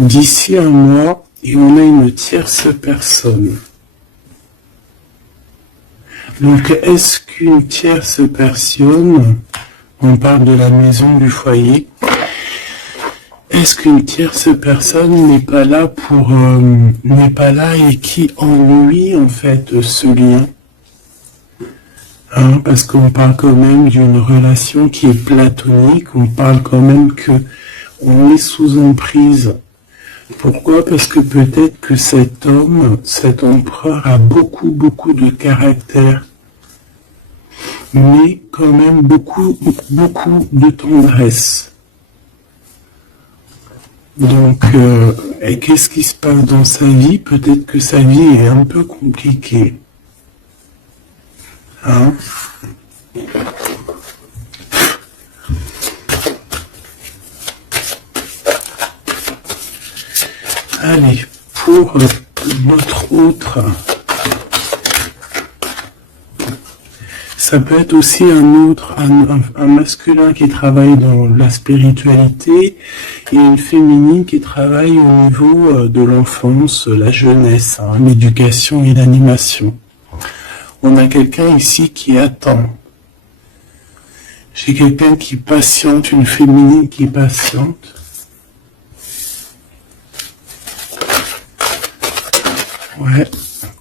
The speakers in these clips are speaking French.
d'ici un mois et on a une tierce personne. Donc, est-ce qu'une tierce personne, on parle de la maison, du foyer, est-ce qu'une tierce personne n'est pas là n'est pas là et qui ennuie en fait ce lien, hein, parce qu'on parle quand même d'une relation qui est platonique, on parle quand même que on est sous emprise. Pourquoi? Parce que peut-être que cet homme, cet empereur a beaucoup de caractère, mais quand même beaucoup de tendresse. Donc, et qu'est-ce qui se passe dans sa vie? Peut-être que sa vie est un peu compliquée. Hein? Allez, pour notre autre, ça peut être aussi un masculin qui travaille dans la spiritualité et une féminine qui travaille au niveau de l'enfance, la jeunesse, hein, l'éducation et l'animation. On a quelqu'un ici qui attend. J'ai quelqu'un qui patiente, une féminine qui patiente. Ouais.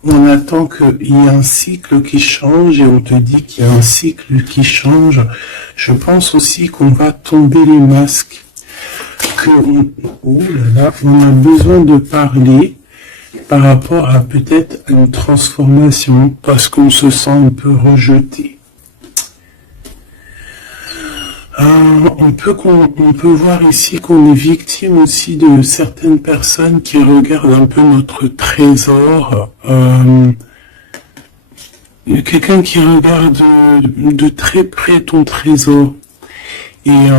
On attend qu'il y ait un cycle qui change et on te dit qu'il y a un cycle qui change. Je pense aussi qu'on va tomber les masques. On a besoin de parler par rapport à peut-être une transformation parce qu'on se sent un peu rejeté. On peut voir ici qu'on est victime aussi de certaines personnes qui regardent un peu notre trésor. Quelqu'un qui regarde de très près ton trésor. Et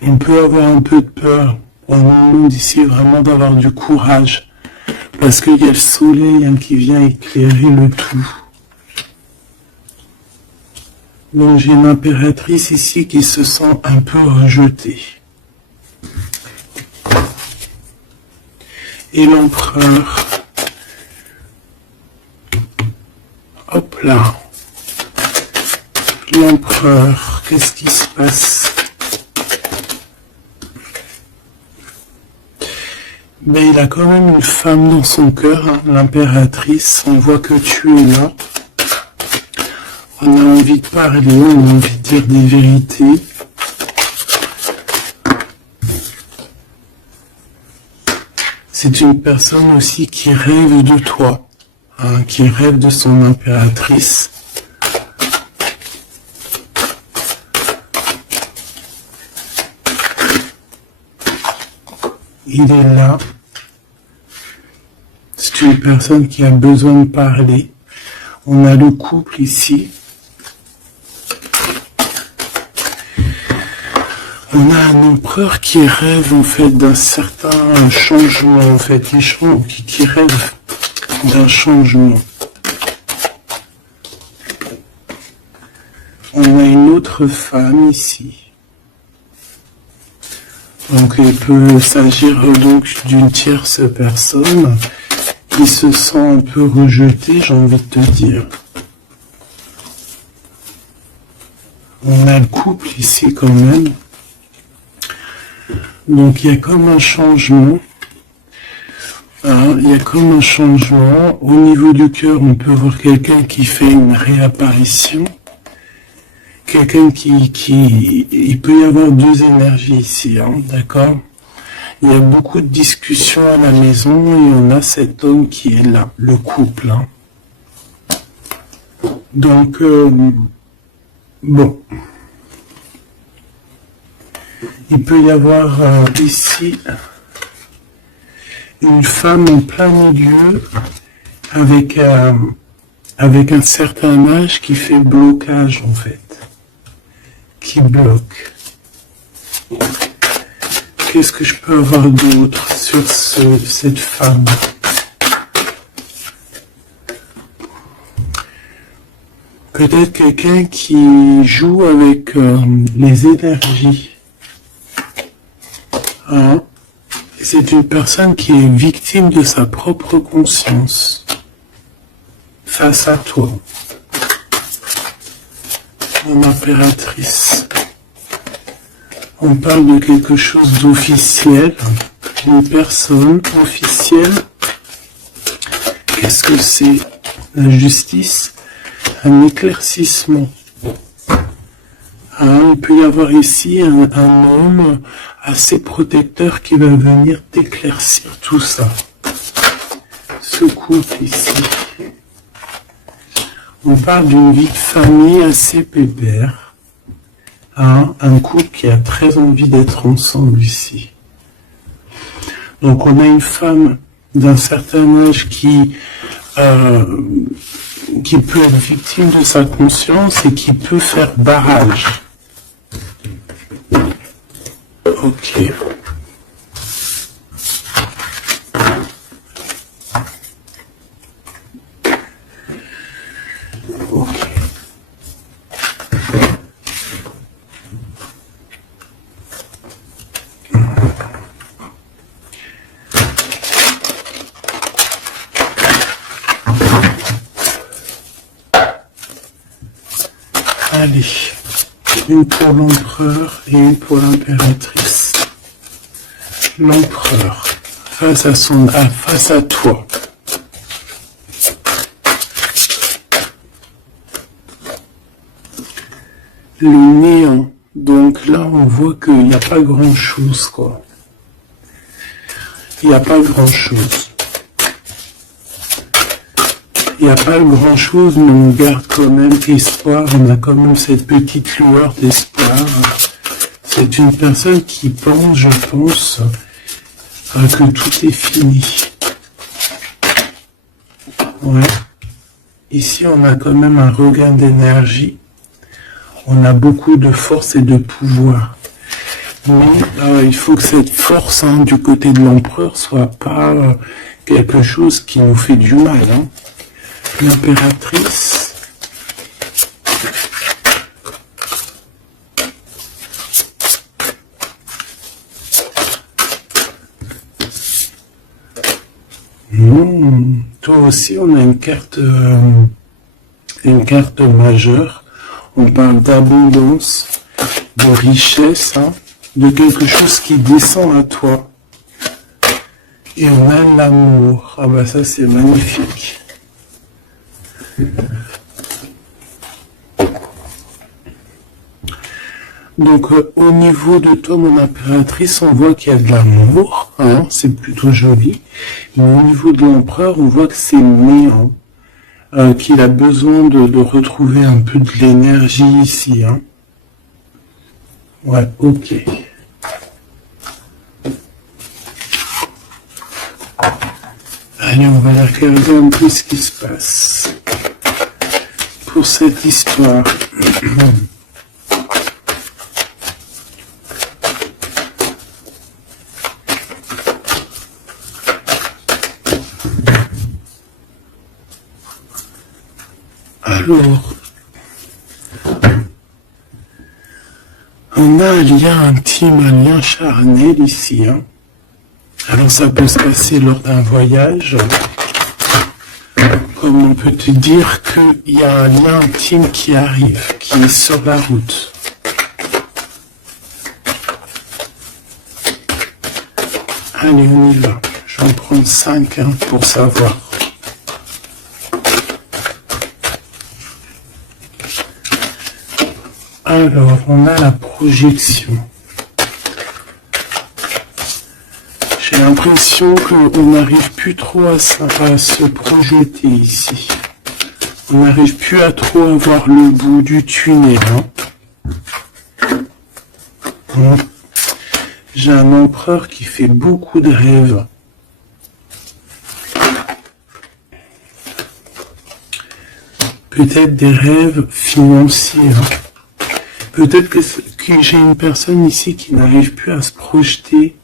on peut avoir un peu de peur. On nous demande ici vraiment d'avoir du courage. Parce qu'il y a le soleil qui vient éclairer le tout. Donc j'ai une impératrice ici qui se sent un peu rejetée. Et l'empereur. Hop là. L'empereur, qu'est-ce qui se passe? Mais il a quand même une femme dans son cœur, hein, l'impératrice. On voit que tu es là. On a envie de parler, on a envie de dire des vérités. C'est une personne aussi qui rêve de toi, hein, qui rêve de son impératrice. Il est là. C'est une personne qui a besoin de parler. On a le couple ici. On a un empereur qui rêve en fait d'un certain changement, en fait, qui rêve d'un changement. On a une autre femme ici. Donc il peut s'agir donc d'une tierce personne qui se sent un peu rejetée, j'ai envie de te dire. On a le couple ici quand même. Donc il y a comme un changement. Il y a comme un changement. Au niveau du cœur, on peut voir quelqu'un qui fait une réapparition. Quelqu'un il peut y avoir deux énergies ici, hein, d'accord? Il y a beaucoup de discussions à la maison et on a cet homme qui est là, le couple. Hein. Donc, bon. Il peut y avoir ici une femme en plein milieu avec un certain âge qui fait blocage en fait, qui bloque. Qu'est-ce que je peux avoir d'autre sur cette femme? Peut-être quelqu'un qui joue avec les énergies. Hein? C'est une personne qui est victime de sa propre conscience face à toi. Mon impératrice. On parle de quelque chose d'officiel, d'une personne officielle. Qu'est-ce que c'est? La justice, un éclaircissement. Il peut y avoir ici un homme assez protecteur qui va venir t'éclaircir tout ça. Ce couple ici. On parle d'une vie de famille assez pépère. Un couple qui a très envie d'être ensemble ici. Donc on a une femme d'un certain âge qui peut être victime de sa conscience et qui peut faire barrage. Ok. Ok. Allez, une pour l'empereur et une pour l'impératrice. L'empereur, face à toi. Le néant. Donc là, on voit qu'il n'y a pas grand-chose, quoi. Il n'y a pas grand-chose. Il n'y a pas grand-chose, mais on garde quand même espoir. On a quand même cette petite lueur d'espoir. C'est une personne qui pense, je pense, que tout est fini. Ouais. Ici, on a quand même un regain d'énergie. On a beaucoup de force et de pouvoir. Mais il faut que cette force du côté de l'empereur soit pas quelque chose qui nous fait du mal. L'impératrice. Toi aussi, on a une carte majeure. On parle d'abondance, de richesse, de quelque chose qui descend à toi. Et on a l'amour. Ah bah ça c'est magnifique. Donc au niveau de toi, mon impératrice, on voit qu'il y a de l'amour, c'est plutôt joli. Mais au niveau de l'empereur, on voit que c'est néant, qu'il a besoin de retrouver un peu de l'énergie ici. Ouais, ok. Allez, on va regarder un peu ce qui se passe pour cette histoire. Alors, on a un lien intime, un lien charnel ici. Alors ça peut se passer lors d'un voyage. Comme on peut te dire qu'il y a un lien intime qui arrive, qui est sur la route. Allez, on y va. Je vais en prendre 5 pour savoir. Alors, on a la projection. J'ai l'impression qu'on n'arrive plus trop à se projeter ici. On n'arrive plus à trop avoir le bout du tunnel. J'ai un empereur qui fait beaucoup de rêves. Peut-être des rêves financiers. Peut-être que j'ai une personne ici qui n'arrive plus à se projeter,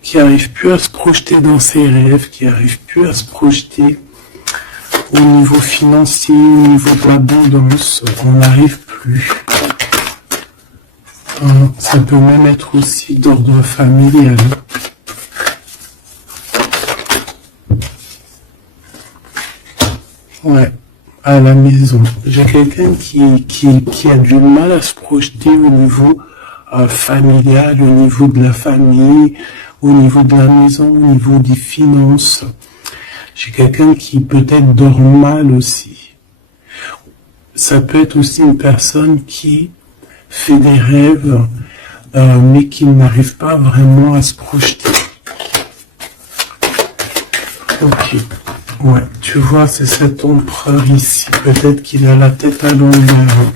qui n'arrive plus à se projeter dans ses rêves, qui n'arrive plus à se projeter au niveau financier, au niveau de l'abondance. On n'arrive plus. Ça peut même être aussi d'ordre familial. Ouais, à la maison. J'ai quelqu'un qui a du mal à se projeter au niveau familial, au niveau de la famille, au niveau de la maison, au niveau des finances. J'ai quelqu'un qui peut-être dort mal aussi. Ça peut être aussi une personne qui fait des rêves, mais qui n'arrive pas vraiment à se projeter. Ok. Ouais, tu vois, c'est cet empereur ici. Peut-être qu'il a la tête à l'envers.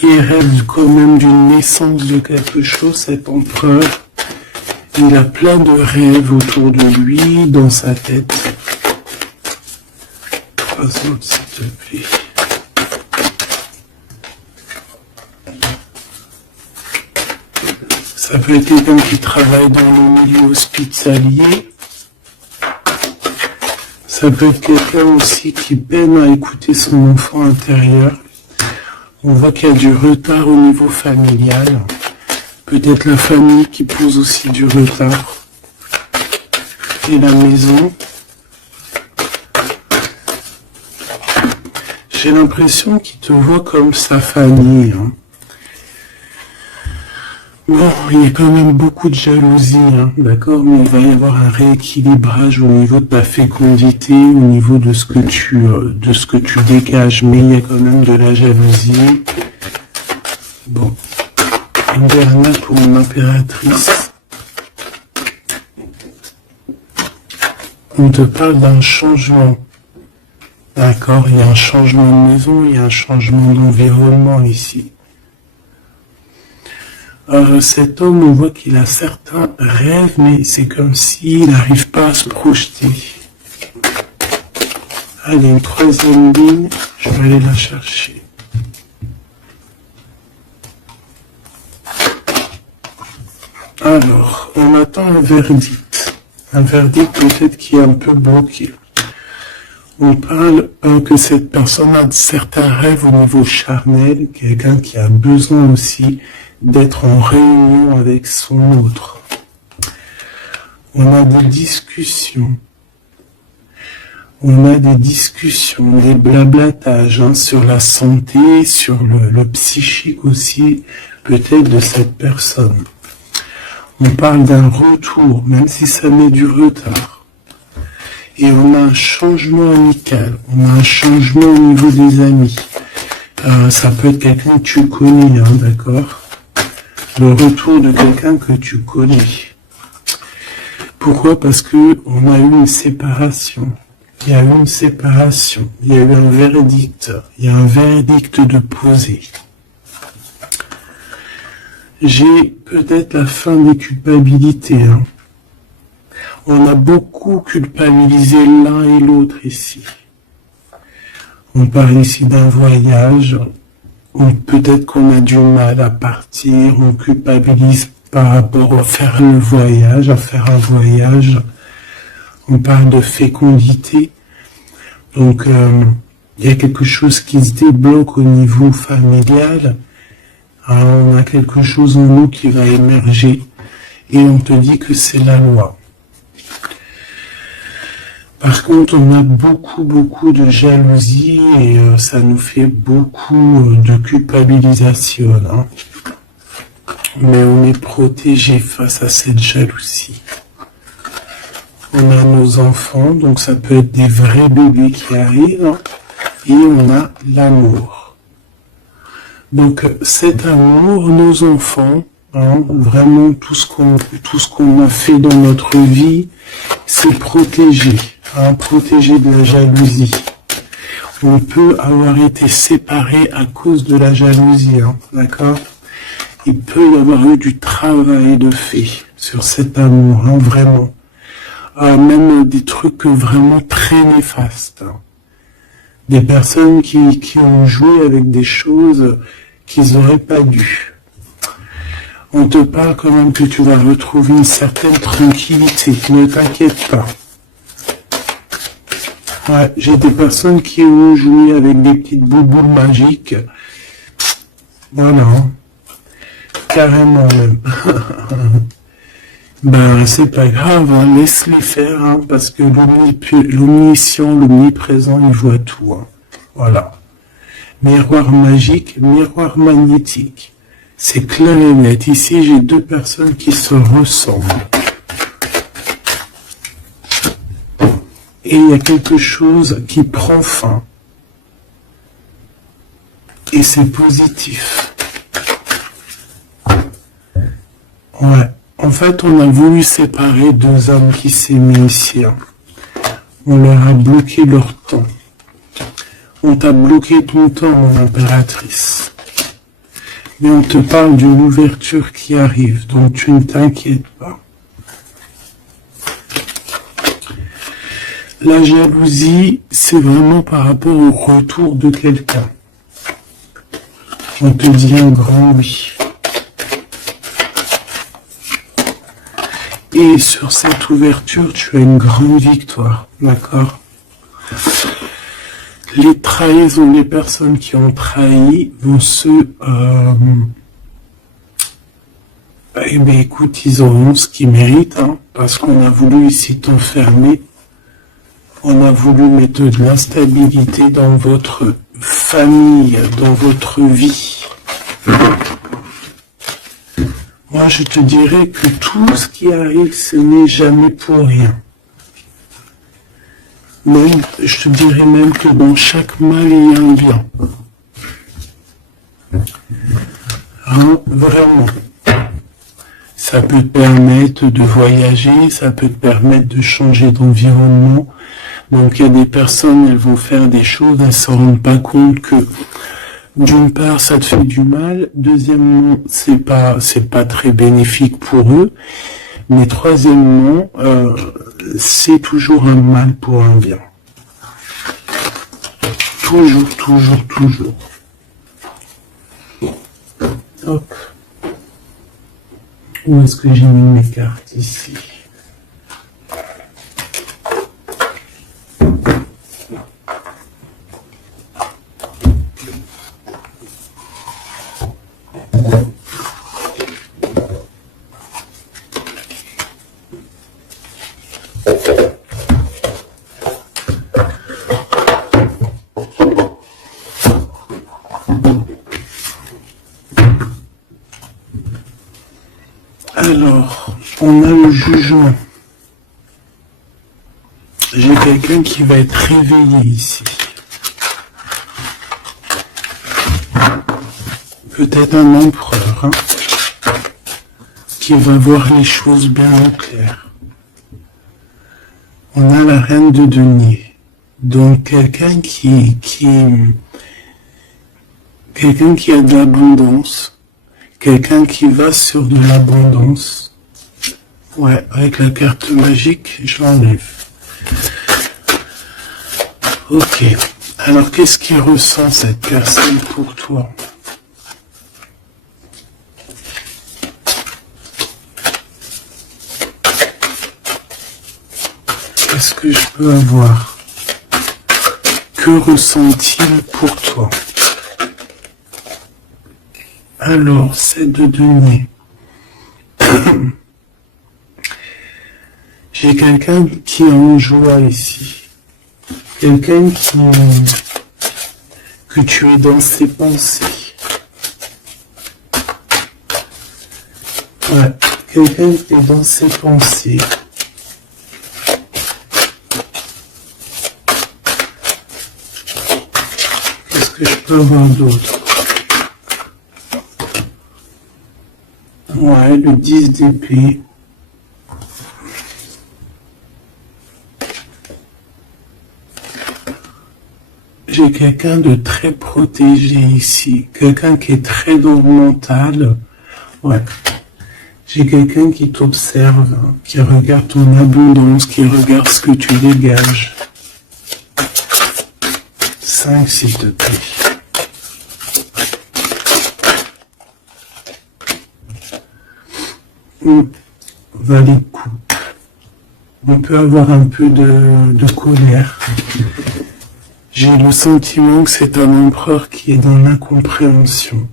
Il rêve quand même d'une naissance de quelque chose, cet empereur. Il a plein de rêves autour de lui, dans sa tête. 3 autres, s'il te plaît. Ça peut être quelqu'un qui travaille dans le milieu hospitalier. Ça peut être quelqu'un aussi qui peine à écouter son enfant intérieur. On voit qu'il y a du retard au niveau familial. Peut-être la famille qui pose aussi du retard. Et la maison. J'ai l'impression qu'il te voit comme sa famille. Bon, il y a quand même beaucoup de jalousie, d'accord, mais il va y avoir un rééquilibrage au niveau de ta fécondité, au niveau de ce que tu dégages, mais il y a quand même de la jalousie. Bon, une dernière pour mon impératrice. On te parle d'un changement, d'accord, il y a un changement de maison, il y a un changement d'environnement ici. Cet homme, on voit qu'il a certains rêves, mais c'est comme s'il n'arrive pas à se projeter. Allez, une 3e ligne, je vais aller la chercher. Alors, on attend un verdict. Un verdict peut-être qui est un peu bloqué. On parle que cette personne a certains rêves au niveau charnel, quelqu'un qui a besoin aussi d'être en réunion avec son autre. On a des discussions. Des blablatages sur la santé, sur le psychique aussi, peut-être de cette personne. On parle d'un retour, même si ça met du retard. Et on a un changement amical, on a un changement au niveau des amis. Ça peut être quelqu'un que tu connais, d'accord ? Le retour de quelqu'un que tu connais. Pourquoi ? Parce que on a eu une séparation. Il y a eu une séparation. Il y a eu un verdict. Il y a un verdict de poser. J'ai peut-être la fin des culpabilités. On a beaucoup culpabilisé l'un et l'autre ici. On parle ici d'un voyage. Peut-être qu'on a du mal à partir, on culpabilise par rapport à faire un voyage. On parle de fécondité. Donc, il y a quelque chose qui se débloque au niveau familial. On a quelque chose en nous qui va émerger. Et on te dit que c'est la loi. Par contre, on a beaucoup de jalousie et ça nous fait beaucoup de culpabilisation. Mais on est protégé face à cette jalousie. On a nos enfants, donc ça peut être des vrais bébés qui arrivent. Et on a l'amour. Donc cet amour, nos enfants, vraiment tout ce qu'on a fait dans notre vie, c'est protégé. Protégé de la jalousie. On peut avoir été séparé à cause de la jalousie, d'accord ? Il peut y avoir eu du travail de fait sur cet amour, vraiment. Même des trucs vraiment très néfastes. Des personnes qui ont joué avec des choses qu'ils n'auraient pas dû. On te parle quand même que tu vas retrouver une certaine tranquillité, ne t'inquiète pas. Ouais, j'ai des personnes qui ont joué avec des petites bouboules magiques. Voilà. Carrément même. Ben, c'est pas grave, hein, laisse-les faire, hein, parce que l'omniscient, l'omniprésent, il voit tout. Hein. Voilà. Miroir magique, miroir magnétique. C'est clair et net. Ici, j'ai deux personnes qui se ressemblent. Et il y a quelque chose qui prend fin. Et c'est positif. Ouais. En fait, on a voulu séparer deux hommes qui s'aimaient ici. Hein. On leur a bloqué leur temps. On t'a bloqué ton temps, mon impératrice. Mais on te parle d'une ouverture qui arrive, donc tu ne t'inquiètes pas. La jalousie, c'est vraiment par rapport au retour de quelqu'un. On te dit un grand oui. Et sur cette ouverture, tu as une grande victoire, d'accord? Les trahisons, les personnes qui ont trahi vont eh bien, écoute, ils auront ce qu'ils méritent, hein, parce qu'on a voulu ici t'enfermer. On a voulu mettre de l'instabilité dans votre famille, dans votre vie. Moi, je te dirais que tout ce qui arrive, ce n'est jamais pour rien. Même, je te dirais même que dans chaque mal, il y a un bien. Hein, vraiment. Ça peut te permettre de voyager, ça peut te permettre de changer d'environnement. Donc, il y a des personnes, elles vont faire des choses, elles ne se rendent pas compte que, d'une part, ça te fait du mal. Deuxièmement, c'est pas très bénéfique pour eux. Mais troisièmement, c'est toujours un mal pour un bien. Toujours, toujours, toujours. Hop. Où est-ce que j'ai mis mes cartes ici? Alors, on a le jugement. J'ai quelqu'un qui va être réveillé ici. Peut-être un empereur, hein, qui va voir les choses bien au clair. On a la reine de denier. Donc quelqu'un qui a de l'abondance. Quelqu'un qui va sur de l'abondance. Ouais, avec la carte magique, je l'enlève. Ok. Alors, qu'est-ce qu'il ressent cette personne pour toi? Qu'est-ce que je peux avoir? Que ressent-il pour toi? Alors, c'est de denier. J'ai quelqu'un qui est en joie ici. Quelqu'un que tu es dans ses pensées. Ouais, quelqu'un qui est dans ses pensées. Qu'est-ce que je peux avoir d'autre? Ouais, le 10 d'épée. J'ai quelqu'un de très protégé ici. Quelqu'un qui est très dans le mental. Ouais. J'ai quelqu'un qui t'observe, hein, qui regarde ton abondance, qui regarde ce que tu dégages. 5, s'il te plaît. Valet de coupe. On peut avoir un peu de colère. J'ai le sentiment que c'est un empereur qui est dans l'incompréhension.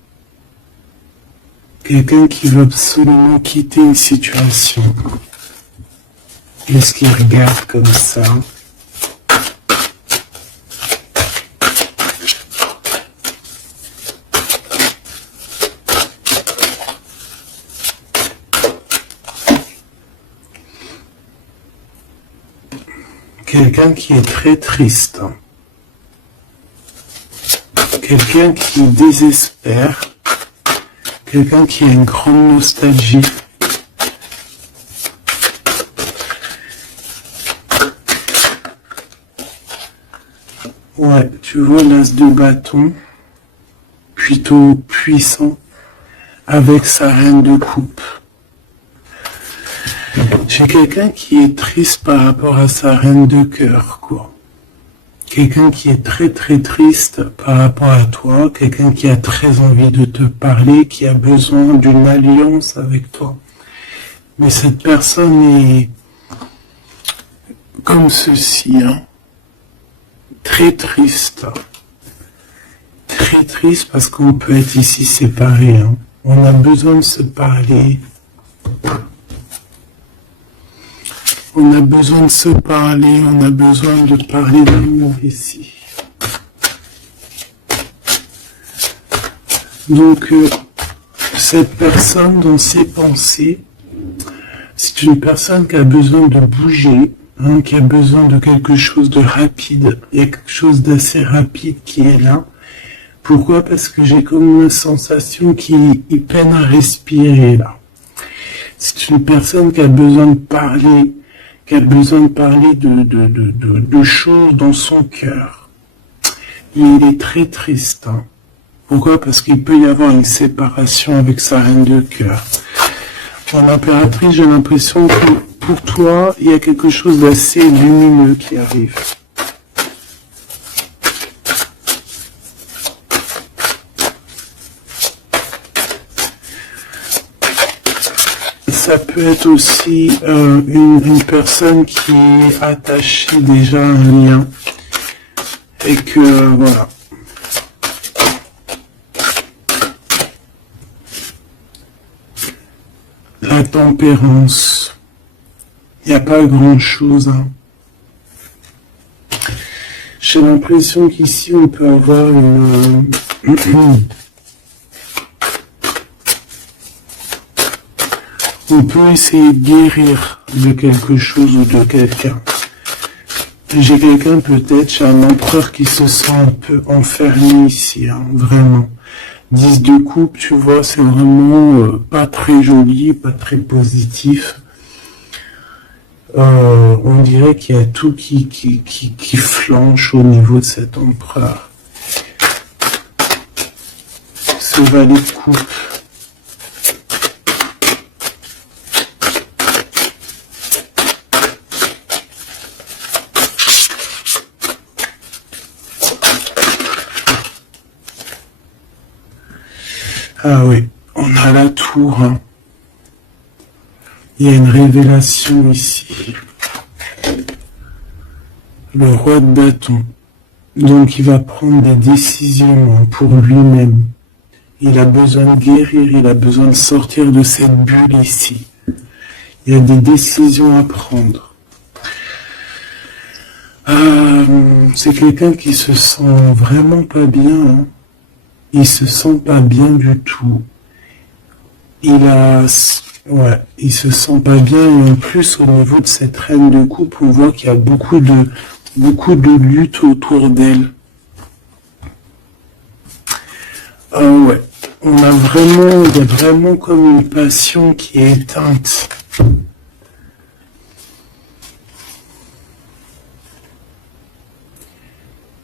Quelqu'un qui veut absolument quitter une situation. Est-ce qu'il regarde comme ça? Quelqu'un qui est très triste. Quelqu'un qui désespère. Quelqu'un qui a une grande nostalgie. Ouais, tu vois l'as de bâton, plutôt puissant, avec sa reine de coupe. J'ai quelqu'un qui est triste par rapport à sa reine de cœur, quoi. Quelqu'un qui est très très triste par rapport à toi, quelqu'un qui a très envie de te parler, qui a besoin d'une alliance avec toi. Mais cette personne est comme ceci, hein. Très triste. Très triste parce qu'on peut être ici séparés, hein. On a besoin de se parler. On a besoin de se parler, on a besoin de parler d'amour ici. Donc, cette personne dans ses pensées, c'est une personne qui a besoin de bouger, hein, qui a besoin de quelque chose de rapide. Il y a quelque chose d'assez rapide qui est là. Pourquoi? Parce que j'ai comme une sensation qu'il peine à respirer là. C'est une personne qui a besoin de parler, de choses dans son cœur. Il est très triste. Hein. Pourquoi? Parce qu'il peut y avoir une séparation avec sa reine de cœur. Pour l'impératrice, j'ai l'impression que pour toi, il y a quelque chose d'assez lumineux qui arrive. Ça peut être aussi une personne qui est attachée déjà à un lien et que voilà. La tempérance, il n'y a pas grand-chose. Hein. J'ai l'impression qu'ici on peut avoir une on peut essayer de guérir de quelque chose ou de quelqu'un. J'ai quelqu'un peut-être, j'ai un empereur qui se sent un peu enfermé ici, hein, vraiment. 10 de coupe, tu vois, c'est vraiment pas très joli, pas très positif. On dirait qu'il y a tout qui flanche au niveau de cet empereur. Ce valet de coupe. Ah oui, on a la tour. Hein. Il y a une révélation ici. Le roi de bâton. Donc il va prendre des décisions pour lui-même. Il a besoin de guérir, il a besoin de sortir de cette bulle ici. Il y a des décisions à prendre. C'est quelqu'un qui se sent vraiment pas bien. Hein. Il se sent pas bien du tout. Il se sent pas bien et en plus au niveau de cette reine de coupe, on voit qu'il y a beaucoup de lutte autour d'elle. Ouais, il y a vraiment comme une passion qui est éteinte.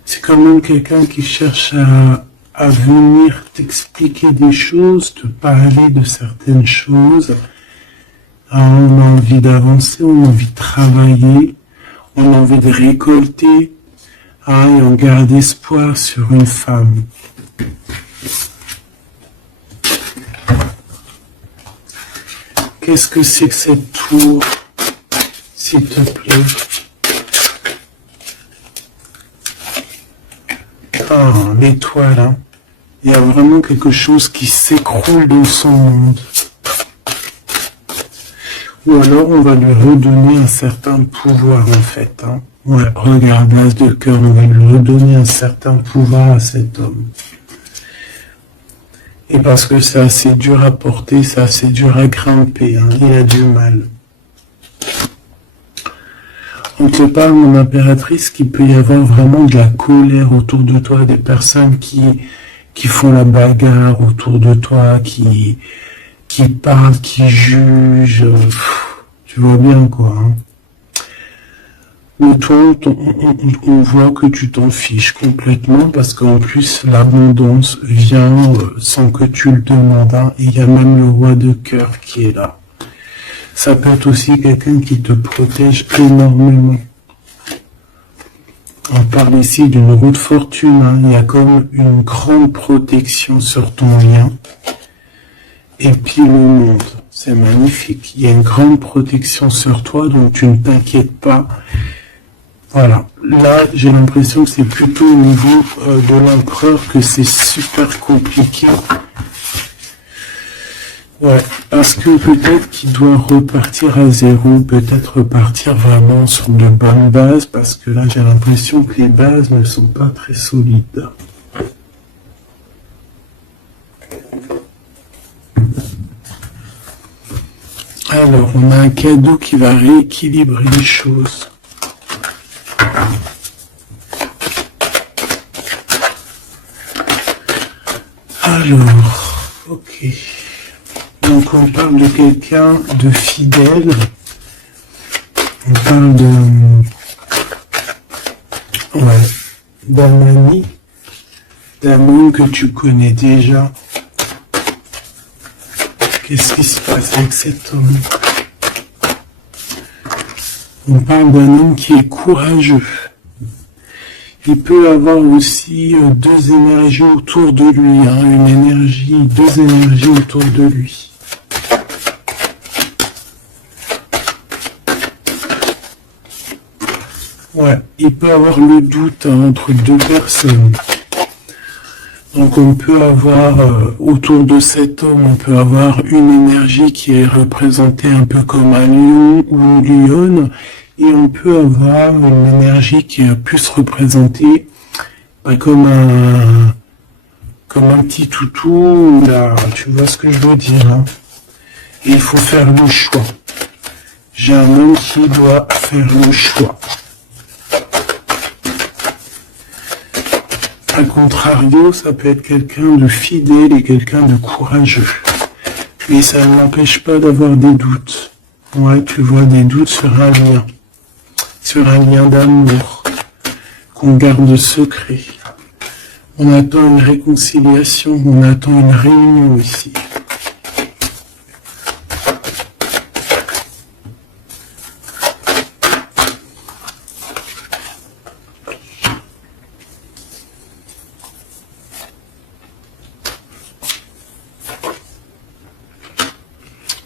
C'est quand même quelqu'un qui cherche à venir t'expliquer des choses, te parler de certaines choses. Alors, on a envie d'avancer, on a envie de travailler, on a envie de récolter, et on garde espoir sur une femme. Qu'est-ce que c'est que cette tour, s'il te plaît? Ah, l'étoile, hein. Il y a vraiment quelque chose qui s'écroule dans son monde. Ou alors on va lui redonner un certain pouvoir en fait. Hein. Ouais, regarde, l'as de cœur, on va lui redonner un certain pouvoir à cet homme. Et parce que c'est assez dur à porter, c'est assez dur à grimper, hein. Il a du mal. On te parle, mon impératrice, qu'il peut y avoir vraiment de la colère autour de toi, des personnes qui font la bagarre autour de toi, qui parlent, qui jugent. Tu vois bien quoi. Hein. Mais toi, on voit que tu t'en fiches complètement parce qu'en plus, l'abondance vient sans que tu le demandes. Hein, et il y a même le roi de cœur qui est là. Ça peut être aussi quelqu'un qui te protège énormément. On parle ici d'une roue de fortune. Hein, il y a comme une grande protection sur ton lien. Et puis le monde. C'est magnifique. Il y a une grande protection sur toi, donc tu ne t'inquiètes pas. Voilà, là j'ai l'impression que c'est plutôt au niveau de l'empereur que c'est super compliqué. Ouais, parce que peut-être qu'il doit repartir à zéro, peut-être repartir vraiment sur de bonnes bases, parce que là j'ai l'impression que les bases ne sont pas très solides. Alors, on a un cadeau qui va rééquilibrer les choses. Alors, ok. Donc on parle de quelqu'un de fidèle. On parle d'un ami, d'un homme que tu connais déjà. Qu'est-ce qui se passe avec cet homme? On parle d'un homme qui est courageux. Il peut avoir aussi deux énergies autour de lui, hein, deux énergies autour de lui. Ouais, il peut avoir le doute entre deux personnes. Donc on peut avoir, autour de cet homme, on peut avoir une énergie qui est représentée un peu comme un lion ou une lionne, et on peut avoir une énergie qui est plus représentée comme un petit toutou, là, tu vois ce que je veux dire. Hein. Et il faut faire le choix. J'ai un homme qui doit faire le choix. A contrario, ça peut être quelqu'un de fidèle et quelqu'un de courageux. Mais ça ne l'empêche pas d'avoir des doutes. Ouais, tu vois des doutes sur un lien d'amour qu'on garde secret. On attend une réconciliation, on attend une réunion ici.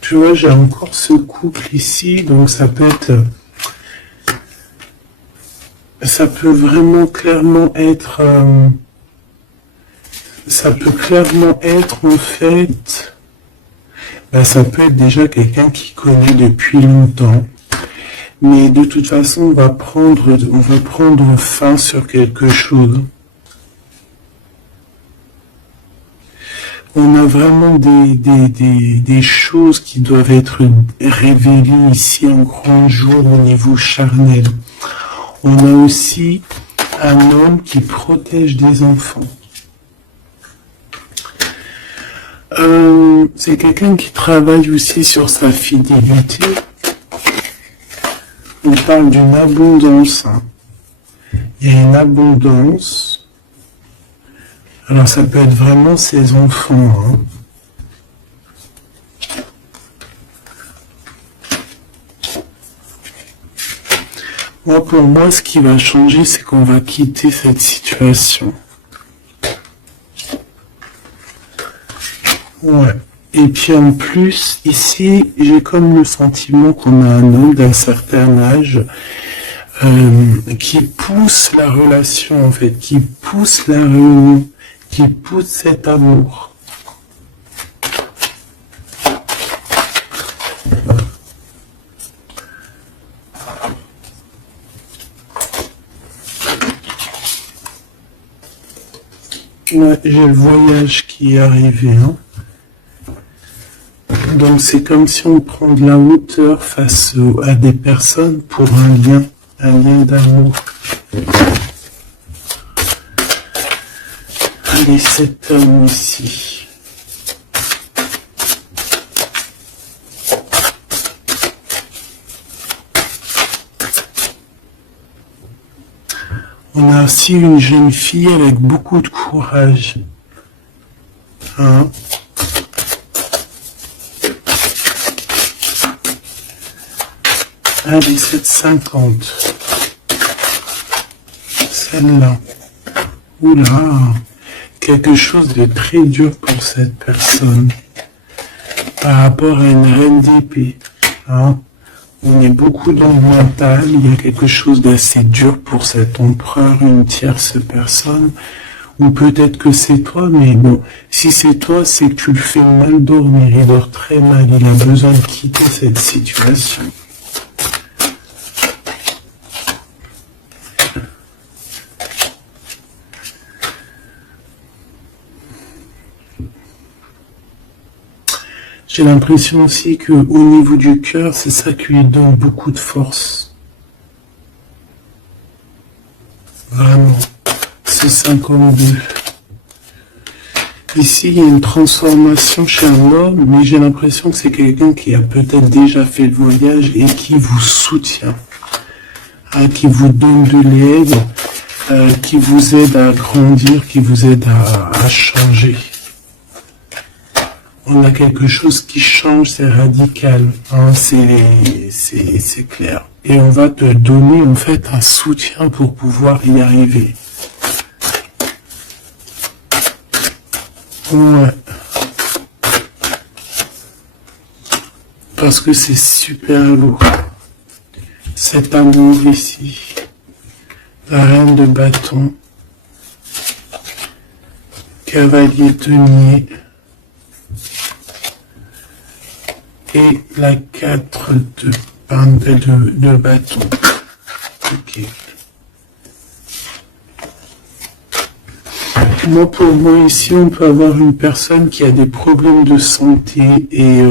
Tu vois, j'ai encore ce couple ici, donc ça peut vraiment clairement être, ça peut clairement être en fait, ça peut être déjà quelqu'un qui connaît depuis longtemps, mais de toute façon, on va prendre fin sur quelque chose. On a vraiment des choses qui doivent être révélées ici en grand jour au niveau charnel. On a aussi un homme qui protège des enfants. C'est quelqu'un qui travaille aussi sur sa fidélité. On parle d'une abondance. Hein. Il y a une abondance. Alors ça peut être vraiment ses enfants. Hein. Pour moi, ce qui va changer, c'est qu'on va quitter cette situation. Ouais. Et puis en plus, ici, j'ai comme le sentiment qu'on a un homme d'un certain âge qui pousse la relation, en fait, qui pousse la réunion, qui pousse cet amour. Ouais, j'ai le voyage qui est arrivé. Hein. Donc c'est comme si on prend de la hauteur face à des personnes pour un lien d'amour. Allez, cet homme ici. On a aussi une jeune fille avec beaucoup de courage. Hein? Allez, 7,50. Celle-là. Oula. Quelque chose de très dur pour cette personne. Par rapport à une reine d'épée. Hein? On est beaucoup dans le mental, il y a quelque chose d'assez dur pour cet empereur, une tierce personne, ou peut-être que c'est toi, mais bon, si c'est toi, c'est que tu le fais mal dormir, il dort très mal, il a besoin de quitter cette situation. J'ai l'impression aussi que au niveau du cœur, c'est ça qui lui donne beaucoup de force. Vraiment. C'est 52. Ici, il y a une transformation chez un homme, mais j'ai l'impression que c'est quelqu'un qui a peut-être déjà fait le voyage et qui vous soutient, qui vous donne de l'aide, qui vous aide à grandir, qui vous aide à changer. On a quelque chose qui change, c'est radical, hein, c'est clair. Et on va te donner en fait un soutien pour pouvoir y arriver. Ouais. Parce que c'est super lourd. Cet amour ici. La reine de bâton. Cavalier denier. Et la 4 de bâton. Ok. Moi, pour moi, ici, on peut avoir une personne qui a des problèmes de santé et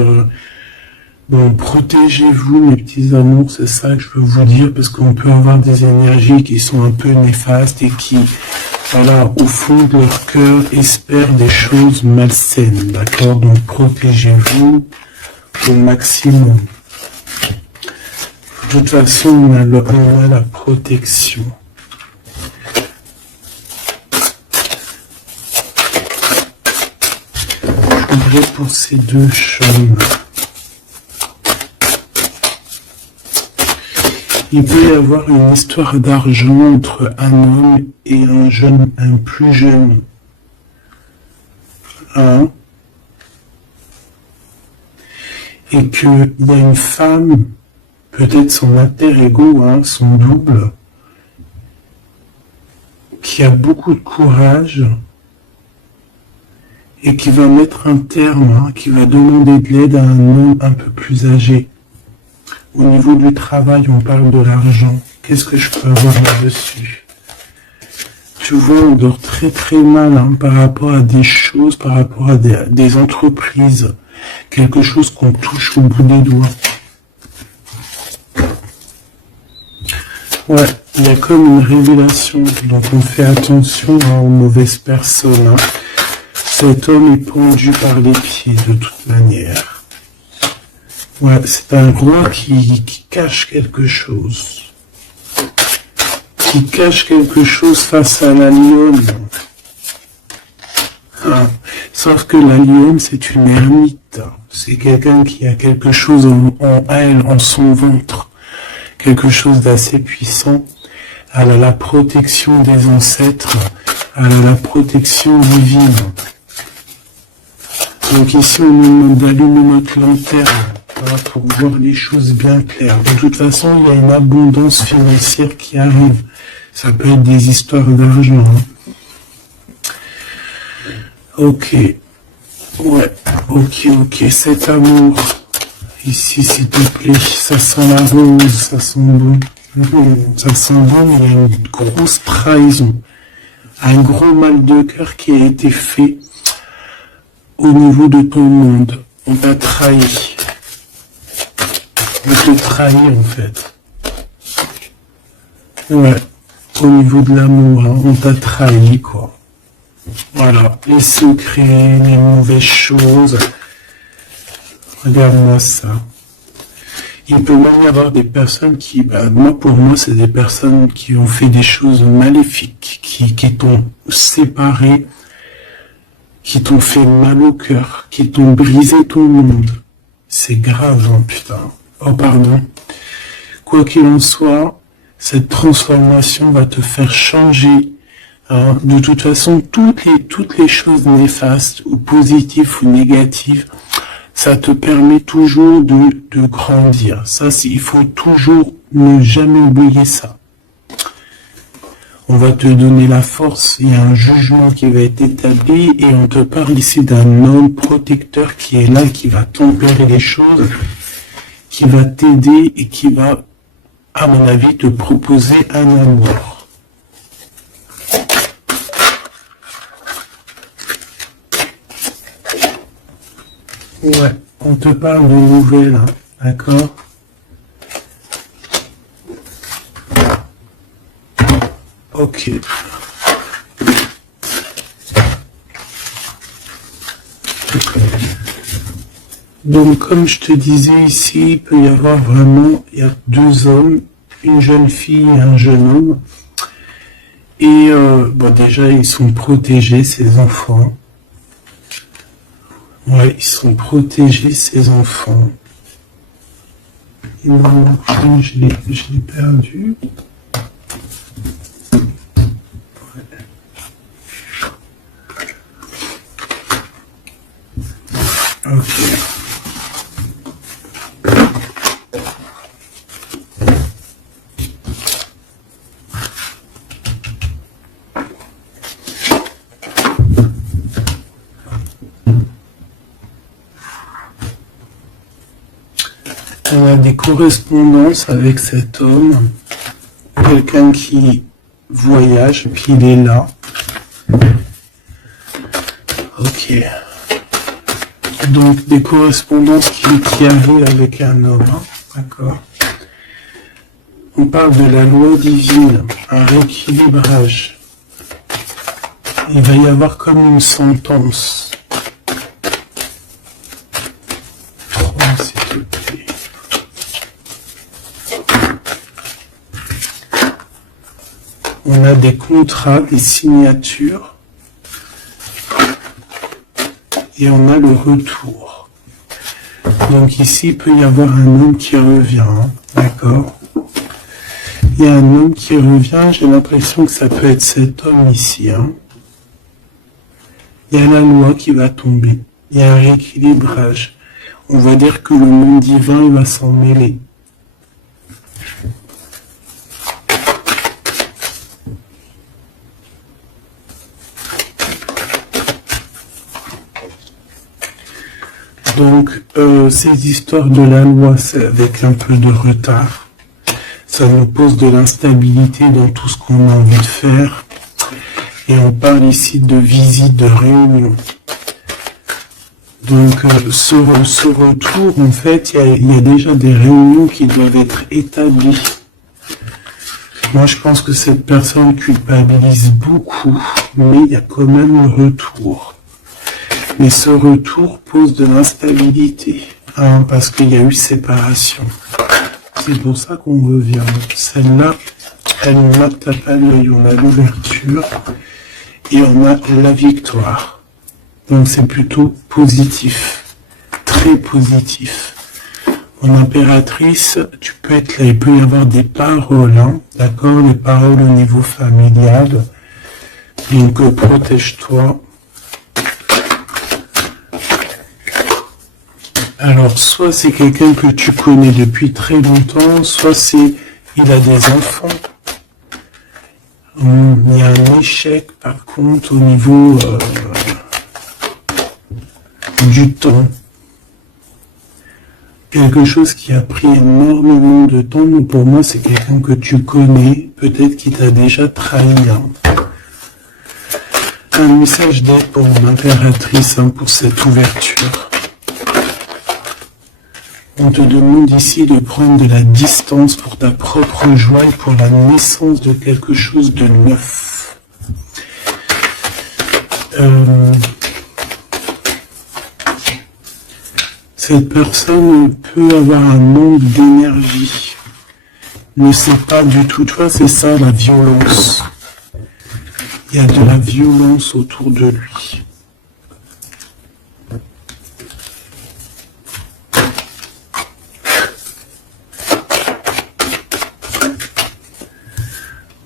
bon, protégez-vous, mes petits amours, c'est ça que je veux vous dire, parce qu'on peut avoir des énergies qui sont un peu néfastes et qui, voilà, au fond de leur cœur, espèrent des choses malsaines, d'accord? Donc, protégez-vous au maximum. De toute façon, on a la protection. Je voudrais pour ces deux chambres. Il peut y avoir une histoire d'argent entre un homme et un plus jeune. Hein? Et qu'il y a une femme, peut-être son alter ego, hein, son double, qui a beaucoup de courage et qui va mettre un terme, hein, qui va demander de l'aide à un homme un peu plus âgé. Au niveau du travail, on parle de l'argent. Qu'est-ce que je peux avoir là-dessus? Tu vois, on dort très très mal, hein, par rapport à des choses, par rapport à des entreprises. Quelque chose qu'on touche au bout des doigts. Ouais, il y a comme une révélation, donc on fait attention, hein, aux mauvaises personnes. Hein. Cet homme est pendu par les pieds de toute manière. Ouais, c'est un roi qui cache quelque chose. Qui cache quelque chose face à la lionne. Ah, sauf que la lionne, c'est une ermite. C'est quelqu'un qui a quelque chose en elle, en son ventre. Quelque chose d'assez puissant. Elle a la protection des ancêtres. Elle a la protection divine. Donc ici, on nous demande d'allumer notre lanterne, hein, pour voir les choses bien claires. De toute façon, il y a une abondance financière qui arrive. Ça peut être des histoires d'argent. Hein. Ok. Ouais. Ok. Cet amour. Ici, s'il te plaît. Ça sent la rose. Ça sent bon. Ça sent bon, mais il y a une grosse trahison. Un gros mal de cœur qui a été fait au niveau de ton monde. On t'a trahi. On te trahit, en fait. Ouais. Au niveau de l'amour, hein, on t'a trahi, quoi. Voilà, les secrets, les mauvaises choses. Regarde-moi ça. Il peut même y avoir des personnes qui, pour moi, c'est des personnes qui ont fait des choses maléfiques, qui t'ont séparé, qui t'ont fait mal au cœur, qui t'ont brisé ton monde. C'est grave, hein, putain. Oh, pardon. Quoi qu'il en soit, cette transformation va te faire changer. Hein. De toute façon, toutes les choses néfastes ou positives ou négatives, ça te permet toujours de grandir. Ça, il faut toujours ne jamais oublier ça. On va te donner la force, il y a un jugement qui va être établi et on te parle ici d'un homme protecteur qui est là, qui va tempérer les choses, qui va t'aider et qui va, à mon avis, te proposer un amour. Ouais, on te parle de nouvelles, hein, d'accord? Ok. Donc, comme je te disais ici, il peut y avoir vraiment, il y a deux hommes, une jeune fille et un jeune homme. Et déjà, ils sont protégés, ces enfants. Ouais, ils sont protégés, ces enfants. Et non, je l'ai perdu. Ouais. Ok. On a des correspondances avec cet homme, quelqu'un qui voyage, puis il est là. Ok. Donc des correspondances qui arrivent avec un homme, hein. D'accord. On parle de la loi divine, un rééquilibrage. Il va y avoir comme une sentence. On a des contrats, des signatures, et on a le retour. Donc ici, il peut y avoir un homme qui revient, hein, d'accord? Il y a un homme qui revient, j'ai l'impression que ça peut être cet homme ici. Hein. Il y a la loi qui va tomber, il y a un rééquilibrage. On va dire que le monde divin il va s'en mêler. Donc, ces histoires de la loi, c'est avec un peu de retard. Ça nous pose de l'instabilité dans tout ce qu'on a envie de faire. Et on parle ici de visite, de réunion. Donc, ce retour, en fait, il y a déjà des réunions qui doivent être établies. Moi, je pense que cette personne culpabilise beaucoup, mais il y a quand même le retour. Mais ce retour pose de l'instabilité, hein, parce qu'il y a eu séparation. C'est pour ça qu'on revient. Celle-là, elle nous tape à l'œil, on a l'ouverture et on a la victoire. Donc c'est plutôt positif, très positif. En impératrice, tu peux être là, il peut y avoir des paroles, hein, d'accord, des paroles au niveau familial. Donc protège-toi. Alors, soit c'est quelqu'un que tu connais depuis très longtemps, soit il a des enfants. Il y a un échec, par contre, au niveau du temps. Quelque chose qui a pris énormément de temps, mais pour moi c'est quelqu'un que tu connais, peut-être qui t'a déjà trahi. Un message d'aide pour mon impératrice, pour cette ouverture. On te demande ici de prendre de la distance pour ta propre joie et pour la naissance de quelque chose de neuf. Cette personne peut avoir un manque d'énergie. Ne sait pas du tout. Tu vois, c'est ça la violence. Il y a de la violence autour de lui.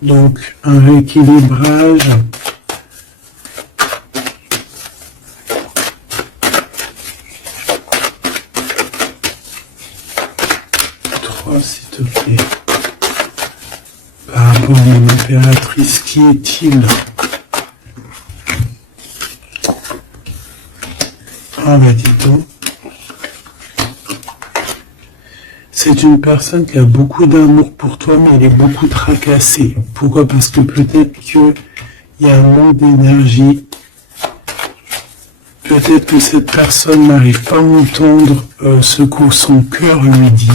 Donc, un rééquilibrage. S'il te plaît. Par rapport à mon impératrice, qui est-il? Ah bah dis donc. C'est une personne qui a beaucoup d'amour pour toi, mais elle est beaucoup tracassée. Pourquoi? Parce que peut-être qu'il y a un manque d'énergie. Peut-être que cette personne n'arrive pas à entendre ce que son cœur lui dit.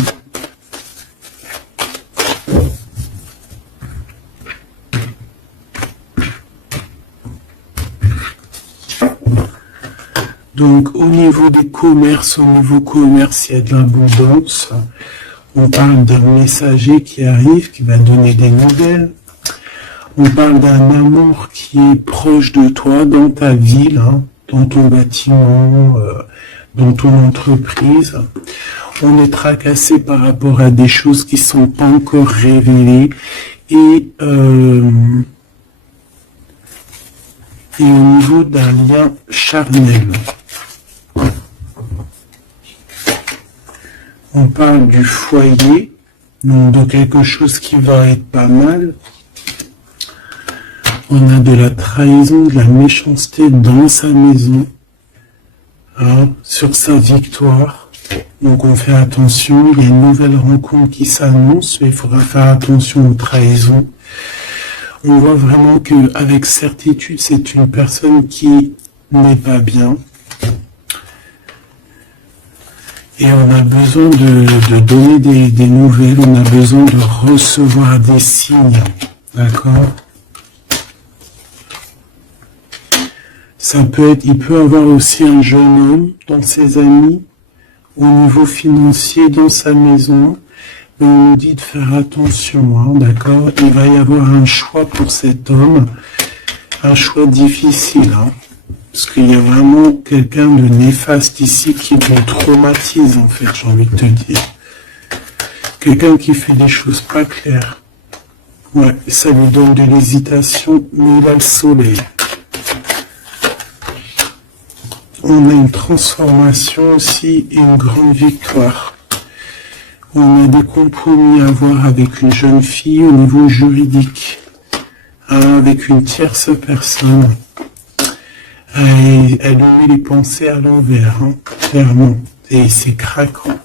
Donc au niveau des commerces, au niveau commerce, il y a de l'abondance. On parle d'un messager qui arrive, qui va donner des nouvelles. On parle d'un amour qui est proche de toi, dans ta ville, dans ton bâtiment, dans ton entreprise. On est tracassé par rapport à des choses qui ne sont pas encore révélées. Et au niveau d'un lien charnel. On parle du foyer, donc de quelque chose qui va être pas mal. On a de la trahison, de la méchanceté dans sa maison, sur sa victoire. Donc on fait attention, il y a une nouvelle rencontre qui s'annonce, mais il faudra faire attention aux trahisons. On voit vraiment qu'avec certitude, c'est une personne qui n'est pas bien. Et on a besoin de donner des nouvelles, on a besoin de recevoir des signes. D'accord? Il peut avoir aussi un jeune homme dans ses amis, au niveau financier, dans sa maison. Mais on nous dit de faire attention, d'accord? Il va y avoir un choix pour cet homme, un choix difficile, parce qu'il y a vraiment quelqu'un de néfaste ici qui le traumatise, en fait, j'ai envie de te dire. Quelqu'un qui fait des choses pas claires. Ouais, ça lui donne de l'hésitation, mais il a le soleil. On a une transformation aussi et une grande victoire. On a des compromis à avoir avec une jeune fille au niveau juridique, avec une tierce personne. Elle met les pensées à l'envers, clairement, et c'est craquant.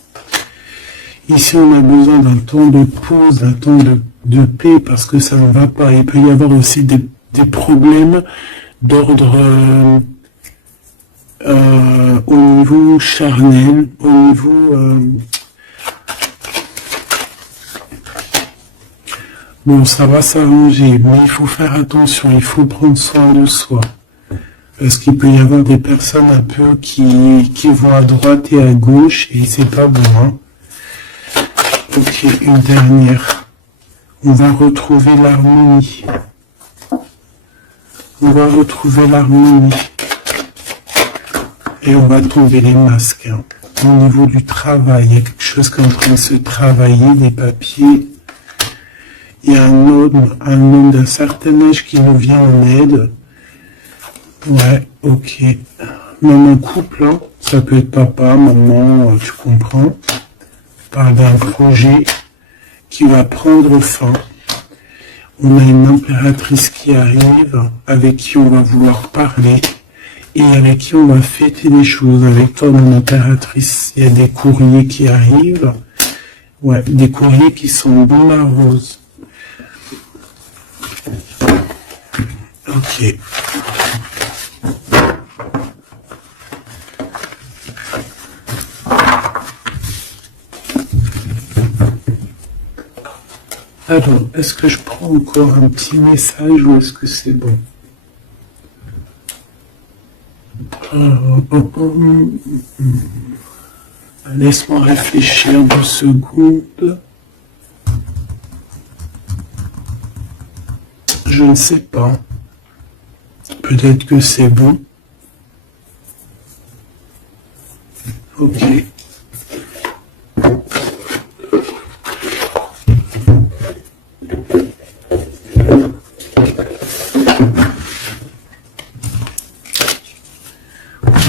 Ici, on a besoin d'un temps de pause, d'un temps de paix, parce que ça ne va pas. Il peut y avoir aussi des problèmes d'ordre au niveau charnel, au niveau... Bon, ça va s'arranger, mais il faut faire attention, il faut prendre soin de soi. Parce qu'il peut y avoir des personnes un peu qui vont à droite et à gauche, et c'est pas bon, Ok, une dernière. On va retrouver l'harmonie. On va retrouver l'harmonie. Et on va tomber les masques. Au niveau du travail, il y a quelque chose qui est en train de se travailler, des papiers. Il y a un homme d'un certain âge qui nous vient en aide. Ouais, ok. Même un couple, ça peut être papa, maman, tu comprends. On parle d'un projet qui va prendre fin. On a une impératrice qui arrive, avec qui on va vouloir parler. et avec qui on va fêter des choses. Avec toi, mon impératrice, il y a des courriers qui arrivent. Ouais, des courriers qui sont dans la rose. Ok. Alors, est-ce que je prends encore un petit message ou est-ce que c'est bon? Laisse-moi réfléchir 2 secondes. Je ne sais pas. Peut-être que c'est bon. Ok.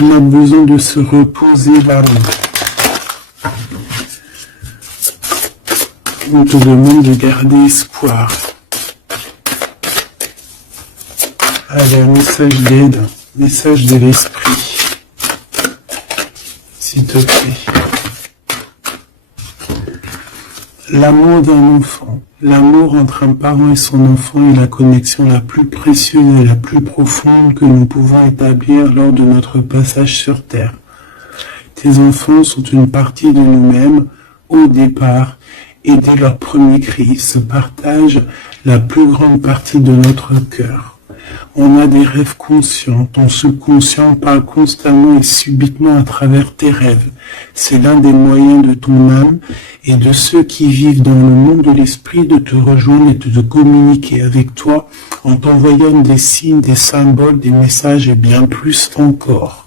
On a besoin de se reposer là. On te demande de garder espoir. Allez, un message d'aide, message de l'esprit. S'il te plaît. L'amour d'un enfant. L'amour entre un parent et son enfant est la connexion la plus précieuse et la plus profonde que nous pouvons établir lors de notre passage sur Terre. Tes enfants sont une partie de nous-mêmes au départ et dès leur premier cri se partagent la plus grande partie de notre cœur. On a des rêves conscients, ton subconscient parle constamment et subitement à travers tes rêves. C'est l'un des moyens de ton âme et de ceux qui vivent dans le monde de l'esprit de te rejoindre et de te communiquer avec toi en t'envoyant des signes, des symboles, des messages et bien plus encore.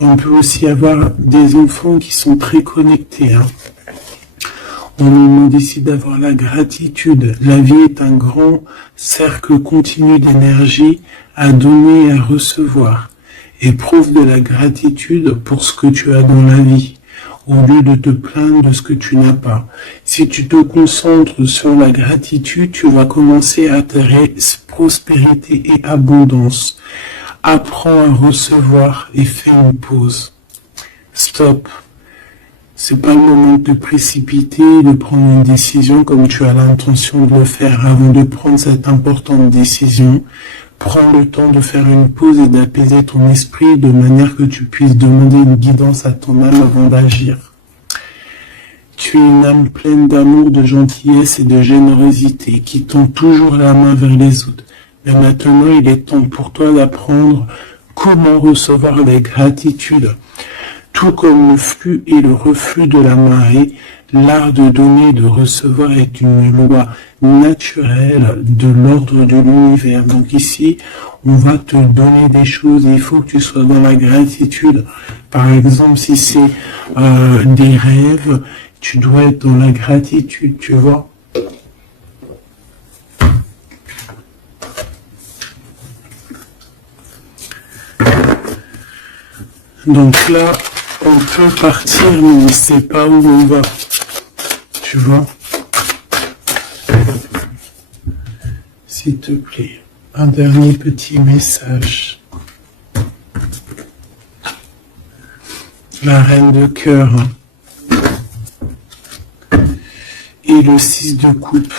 On peut aussi avoir des enfants qui sont très connectés. On décide d'avoir la gratitude. La vie est un grand cercle continu d'énergie à donner et à recevoir. Éprouve de la gratitude pour ce que tu as dans la vie, au lieu de te plaindre de ce que tu n'as pas. Si tu te concentres sur la gratitude, tu vas commencer à attirer prospérité et abondance. Apprends à recevoir et fais une pause. Stop. C'est pas le moment de te précipiter, de prendre une décision comme tu as l'intention de le faire. Avant de prendre cette importante décision, prends le temps de faire une pause et d'apaiser ton esprit de manière que tu puisses demander une guidance à ton âme avant d'agir. Tu es une âme pleine d'amour, de gentillesse et de générosité qui tend toujours la main vers les autres. Mais maintenant, il est temps pour toi d'apprendre comment recevoir la gratitude. Tout comme le flux et le reflux de la marée, l'art de donner et de recevoir est une loi naturelle de l'ordre de l'univers. Donc ici, on va te donner des choses et il faut que tu sois dans la gratitude. Par exemple, si c'est des rêves, tu dois être dans la gratitude, tu vois. Donc là, on peut partir, mais on ne sait pas où on va. Tu vois? S'il te plaît, un dernier petit message. La reine de cœur. Et le 6 de coupe.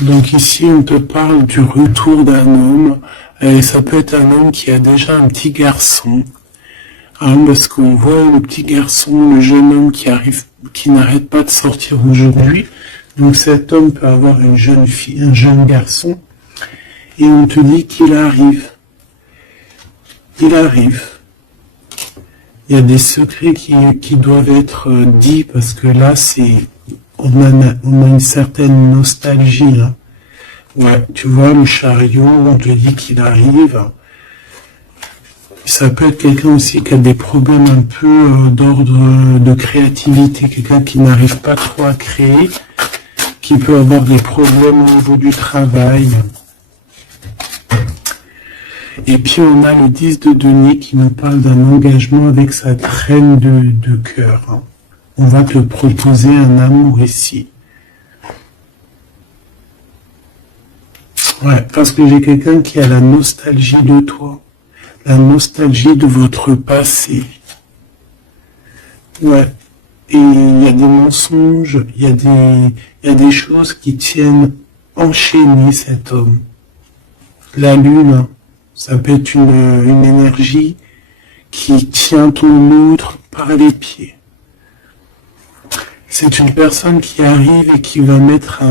Donc ici, on te parle du retour d'un homme. Et ça peut être un homme qui a déjà un petit garçon. Parce qu'on voit le petit garçon, le jeune homme qui arrive, qui n'arrête pas de sortir aujourd'hui. Donc cet homme peut avoir une jeune fille, un jeune garçon, et on te dit qu'il arrive. Il arrive. Il y a des secrets qui doivent être dits parce que là on a une certaine nostalgie là. Ouais, tu vois le chariot, on te dit qu'il arrive. Ça peut être quelqu'un aussi qui a des problèmes un peu d'ordre de créativité, quelqu'un qui n'arrive pas trop à créer, qui peut avoir des problèmes au niveau du travail. Et puis on a le 10 de denier qui nous parle d'un engagement avec sa reine de cœur. On va te proposer un amour ici. Ouais, parce que j'ai quelqu'un qui a la nostalgie de toi, la nostalgie de votre passé. Ouais. Et il y a des mensonges, il y a des choses qui tiennent enchaîner cet homme. La lune, ça peut être une énergie qui tient ton autre par les pieds. C'est une personne qui arrive et qui va mettre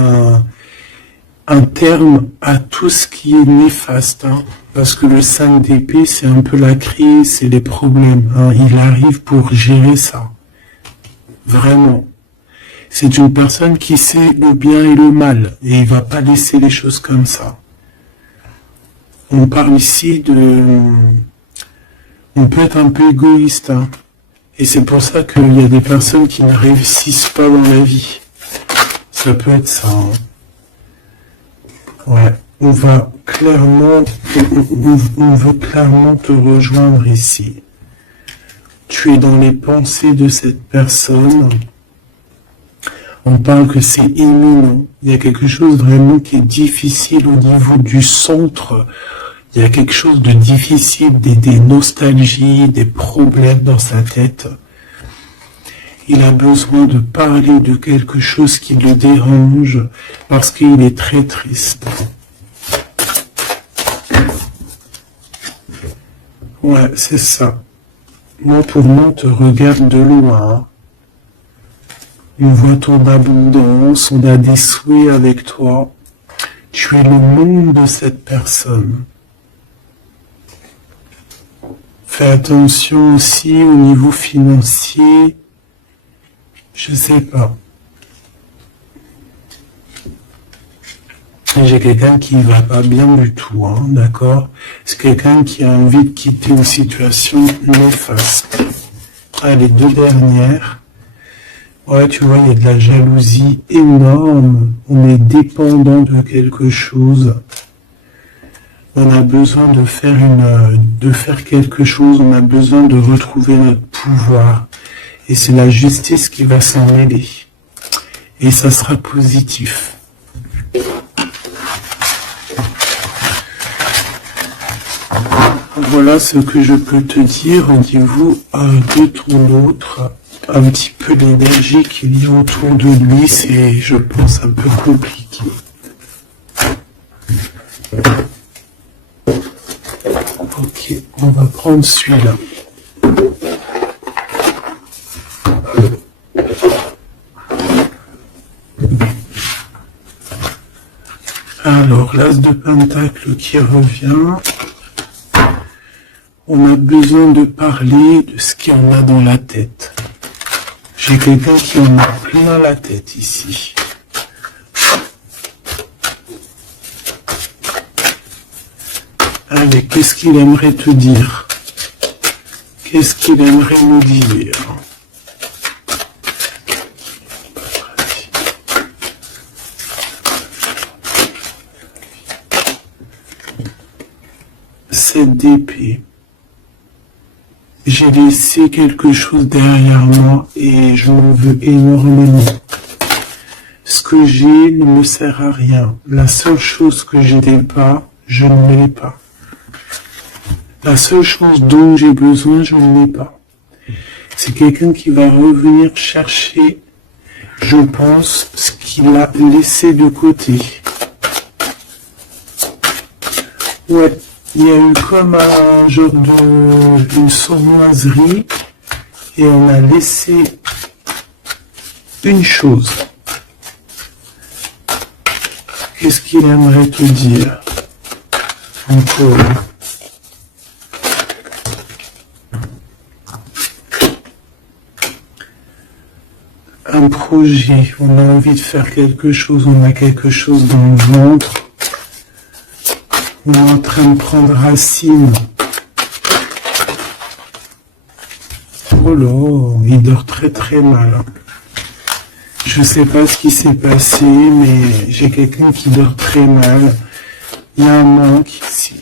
un terme à tout ce qui est néfaste. Hein, parce que le 5 d'épée, c'est un peu la crise, c'est les problèmes. Hein, il arrive pour gérer ça. Vraiment. C'est une personne qui sait le bien et le mal. Et il va pas laisser les choses comme ça. On parle ici de... On peut être un peu égoïste. Hein, et c'est pour ça qu'il y a des personnes qui ne réussissent pas dans la vie. Ça peut être ça. Hein. Ouais, on va clairement, on veut clairement te rejoindre ici. Tu es dans les pensées de cette personne. On parle que c'est imminent. Il y a quelque chose vraiment qui est difficile au niveau du centre. Il y a quelque chose de difficile, des nostalgies, des problèmes dans sa tête. Il a besoin de parler de quelque chose qui le dérange parce qu'il est très triste. Ouais, c'est ça. Moi, pour moi, on te regarde de loin. On voit ton abondance, on a des souhaits avec toi. Tu es le monde de cette personne. Fais attention aussi au niveau financier. Je sais pas. J'ai quelqu'un qui va pas bien du tout, hein, d'accord? C'est quelqu'un qui a envie de quitter une situation néfaste. Ah, les deux dernières. Ouais, tu vois, il y a de la jalousie énorme. On est dépendant de quelque chose. On a besoin de faire quelque chose. On a besoin de retrouver notre pouvoir. Et c'est la justice qui va s'en mêler. Et ça sera positif. Voilà ce que je peux te dire au niveau de ton autre. Un petit peu l'énergie qu'il y a autour de lui, c'est, je pense, un peu compliqué. Ok, on va prendre celui-là. Alors, l'as de pentacle qui revient. On a besoin de parler de ce qu'il y en a dans la tête. J'ai quelqu'un qui en a plein la tête ici. Allez, qu'est-ce qu'il aimerait te dire? Qu'est-ce qu'il aimerait nous dire? Cette d'épée. J'ai laissé quelque chose derrière moi et je m'en veux énormément. Ce que j'ai ne me sert à rien. La seule chose que je n'ai pas, je ne l'ai pas. La seule chose dont j'ai besoin, je ne l'ai pas. C'est quelqu'un qui va revenir chercher, je pense, ce qu'il a laissé de côté. Ouais. Il y a eu comme un genre d'une sournoiserie et on a laissé une chose. Qu'est-ce qu'il aimerait te dire? Encore. Un projet, on a envie de faire quelque chose, on a quelque chose dans le ventre. On est en train de prendre racine. Oh là, il dort très très mal. Je sais pas ce qui s'est passé, mais j'ai quelqu'un qui dort très mal. Il y a un manque ici.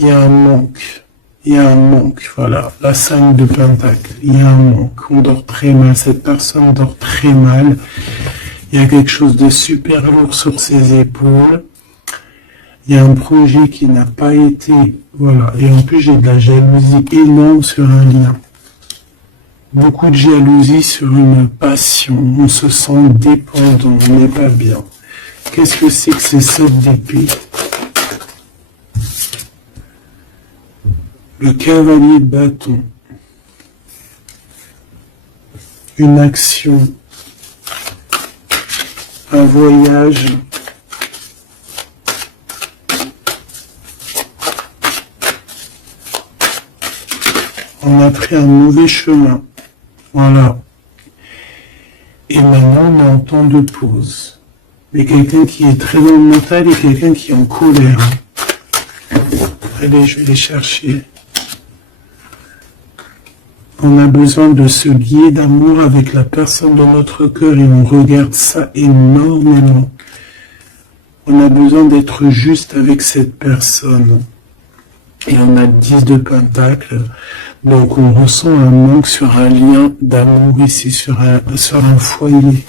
Il y a un manque. Il y a un manque, voilà. La 5 de pentacle. Il y a un manque. On dort très mal. Cette personne dort très mal. Il Il y a quelque chose de super lourd sur ses épaules. Il y a un projet qui n'a pas été... Voilà. Et en plus, j'ai de la jalousie énorme sur un lien. Beaucoup de jalousie sur une passion. On se sent dépendant. On n'est pas bien. Qu'est-ce que c'est que ces 7 d'épée? Le cavalier de bâton. Une action. Un voyage. On a pris un mauvais chemin. Voilà. Et maintenant, on est en temps de pause. Mais quelqu'un qui est très dans le mental et quelqu'un qui est en colère. Allez, je vais les chercher. On a besoin de se lier d'amour avec la personne de notre cœur et on regarde ça énormément. On a besoin d'être juste avec cette personne. Et on a 10 de pentacles. Donc on ressent un manque sur un lien d'amour ici, sur un foyer.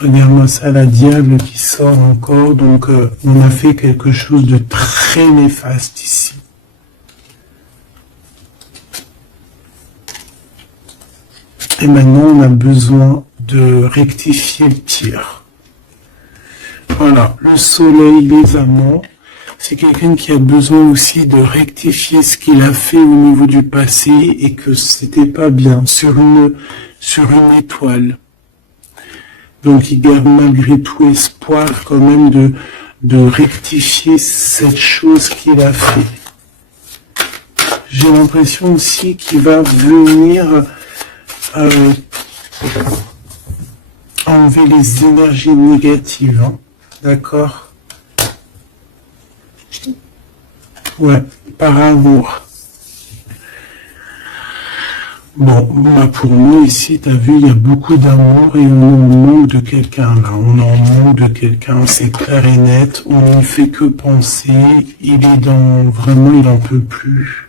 Regarde-moi ça, la diable qui sort encore. Donc on a fait quelque chose de très néfaste ici. Et maintenant on a besoin de rectifier le tir. Voilà, le soleil, les amants. C'est quelqu'un qui a besoin aussi de rectifier ce qu'il a fait au niveau du passé et que c'était pas bien sur une étoile. Donc il garde malgré tout espoir quand même de rectifier cette chose qu'il a fait. J'ai l'impression aussi qu'il va venir enlever les énergies négatives. Hein. D'accord ? Ouais, par amour. Bon, bah pour moi ici, t'as vu, il y a beaucoup d'amour et on en manque de quelqu'un là. On en manque de quelqu'un, c'est clair et net. On ne fait que penser. Il est vraiment, il en peut plus.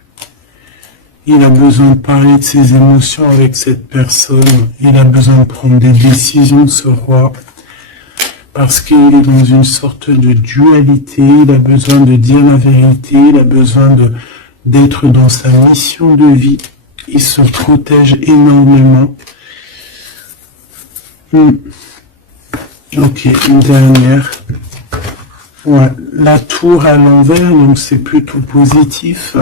Il a besoin de parler de ses émotions avec cette personne. Il a besoin de prendre des décisions, ce roi. Parce qu'il est dans une sorte de dualité, il a besoin de dire la vérité, il a besoin d'être dans sa mission de vie. Il se protège énormément. Ok, une dernière. Ouais, la tour à l'envers, donc c'est plutôt positif.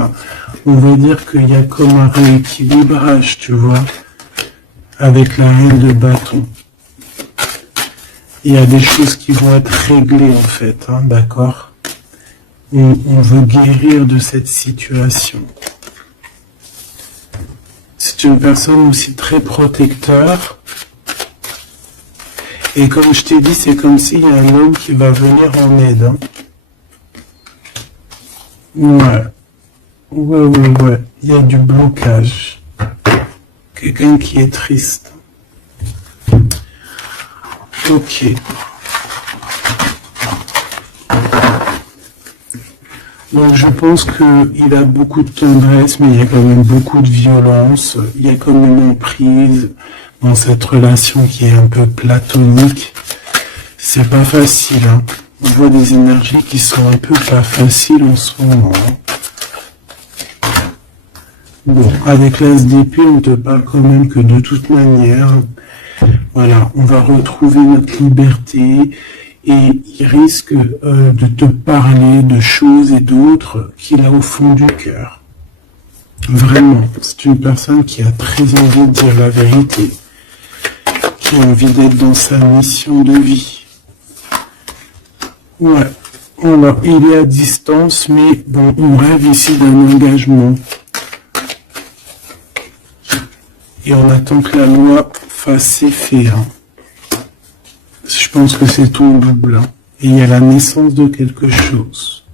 On va dire qu'il y a comme un rééquilibrage, tu vois, avec la reine de bâton. Il y a des choses qui vont être réglées en fait, hein, d'accord? On veut guérir de cette situation. C'est une personne aussi très protecteur. Et comme je t'ai dit, c'est comme s'il y a un homme qui va venir en aide. Hein. Ouais. Il y a du blocage. Quelqu'un qui est triste. Ok. Donc je pense qu'il a beaucoup de tendresse, mais il y a quand même beaucoup de violence. Il y a quand même une prise dans cette relation qui est un peu platonique. C'est pas facile. Hein. On voit des énergies qui sont un peu pas faciles en ce moment. Hein. Bon, avec l'as d'épée, on te parle quand même que de toute manière, voilà, on va retrouver notre liberté et il risque de te parler de choses et d'autres qu'il a au fond du cœur. Vraiment, c'est une personne qui a très envie de dire la vérité, qui a envie d'être dans sa mission de vie. Ouais, alors, il est à distance, mais bon, on rêve ici d'un engagement. Et on attend que la loi fasse ses faits. Hein. Je pense que c'est ton double. Hein. Et il y a la naissance de quelque chose.